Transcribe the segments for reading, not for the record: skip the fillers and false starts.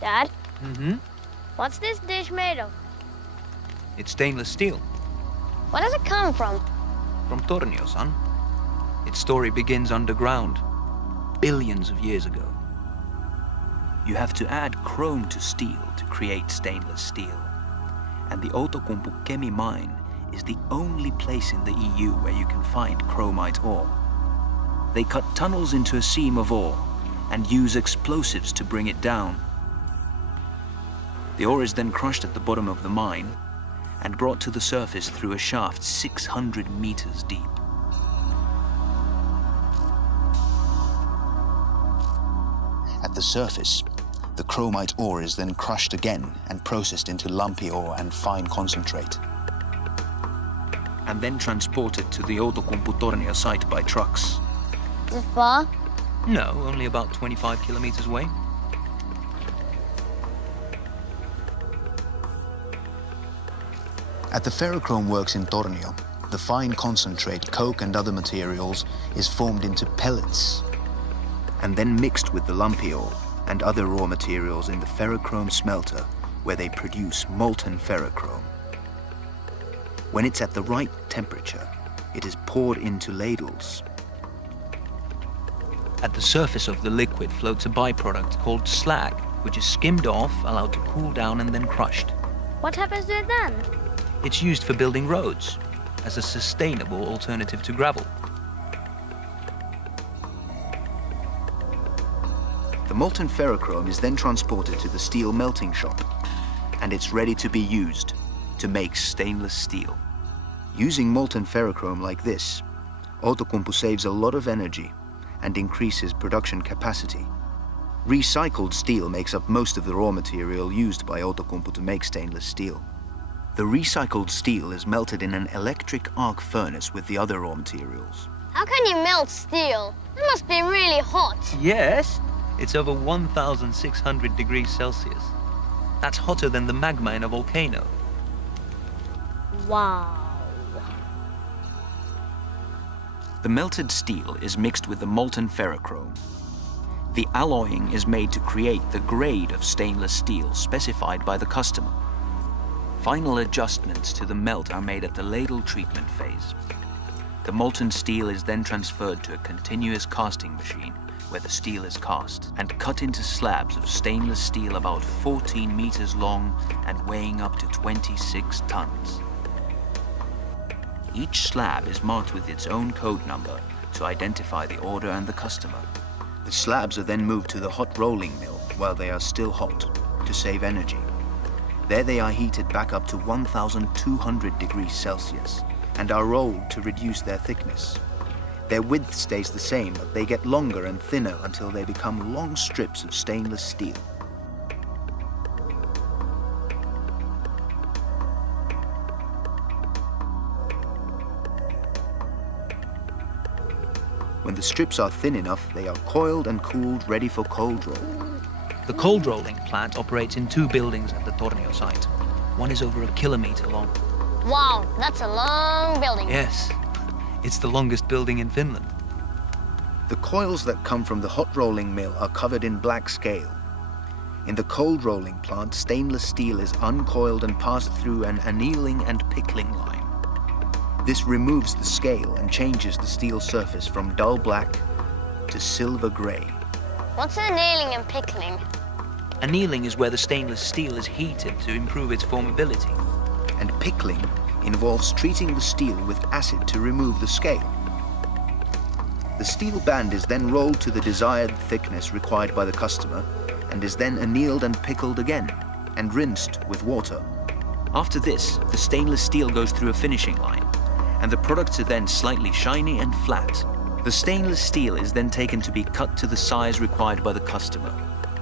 Dad? Mm-hmm. What's this dish made of? It's stainless steel. Where does it come from? From Tornio, son. Its story begins underground, billions of years ago. You have to add chrome to steel to create stainless steel. And the Outokumpu Kemi mine is the only place in the EU where you can find chromite ore. They cut tunnels into a seam of ore and use explosives to bring it down. The ore is then crushed at the bottom of the mine and brought to the surface through a shaft 600 meters deep. At the surface, the chromite ore is then crushed again and processed into lumpy ore and fine concentrate. And then transported to the Outokumpu Tornio site by trucks. Is it far? No, only about 25 kilometers away. At the ferrochrome works in Tornio, the fine concentrate, coke and other materials is formed into pellets and then mixed with the lumpy ore and other raw materials in the ferrochrome smelter, where they produce molten ferrochrome. When it's at the right temperature, it is poured into ladles. At the surface of the liquid floats a byproduct called slag, which is skimmed off, allowed to cool down and then crushed. What happens to it then? It's used for building roads as a sustainable alternative to gravel. The molten ferrochrome is then transported to the steel melting shop, and it's ready to be used to make stainless steel. Using molten ferrochrome like this, Outokumpu saves a lot of energy and increases production capacity. Recycled steel makes up most of the raw material used by Outokumpu to make stainless steel. The recycled steel is melted in an electric arc furnace with the other raw materials. How can you melt steel? It must be really hot. Yes, it's over 1,600 degrees Celsius. That's hotter than the magma in a volcano. Wow. The melted steel is mixed with the molten ferrochrome. The alloying is made to create the grade of stainless steel specified by the customer. Final adjustments to the melt are made at the ladle treatment phase. The molten steel is then transferred to a continuous casting machine where the steel is cast and cut into slabs of stainless steel about 14 meters long and weighing up to 26 tons. Each slab is marked with its own code number to identify the order and the customer. The slabs are then moved to the hot rolling mill while they are still hot to save energy. There they are heated back up to 1,200 degrees Celsius and are rolled to reduce their thickness. Their width stays the same, but they get longer and thinner until they become long strips of stainless steel. When the strips are thin enough, they are coiled and cooled, ready for cold roll. The cold rolling plant operates in 2 buildings at the Tornio site. One is over 1 kilometer long. Wow, that's a long building. Yes, it's the longest building in Finland. The coils that come from the hot rolling mill are covered in black scale. In the cold rolling plant, stainless steel is uncoiled and passed through an annealing and pickling line. This removes the scale and changes the steel surface from dull black to silver gray. What's annealing and pickling? Annealing is where the stainless steel is heated to improve its formability. And pickling involves treating the steel with acid to remove the scale. The steel band is then rolled to the desired thickness required by the customer and is then annealed and pickled again and rinsed with water. After this, the stainless steel goes through a finishing line and the products are then slightly shiny and flat. The stainless steel is then taken to be cut to the size required by the customer,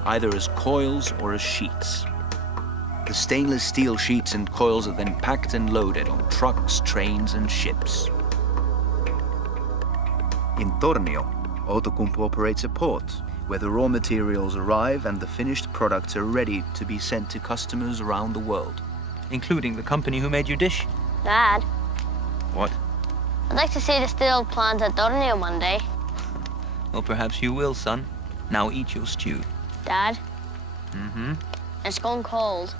either as coils or as sheets. The stainless steel sheets and coils are then packed and loaded on trucks, trains and ships. In Tornio, Outokumpu operates a port where the raw materials arrive and the finished products are ready to be sent to customers around the world. Including the company who made your dish. Dad, What? I'd like to see the steel plant at Tornio one day. Well, perhaps you will, son. Now eat your stew. Dad, It's gone cold.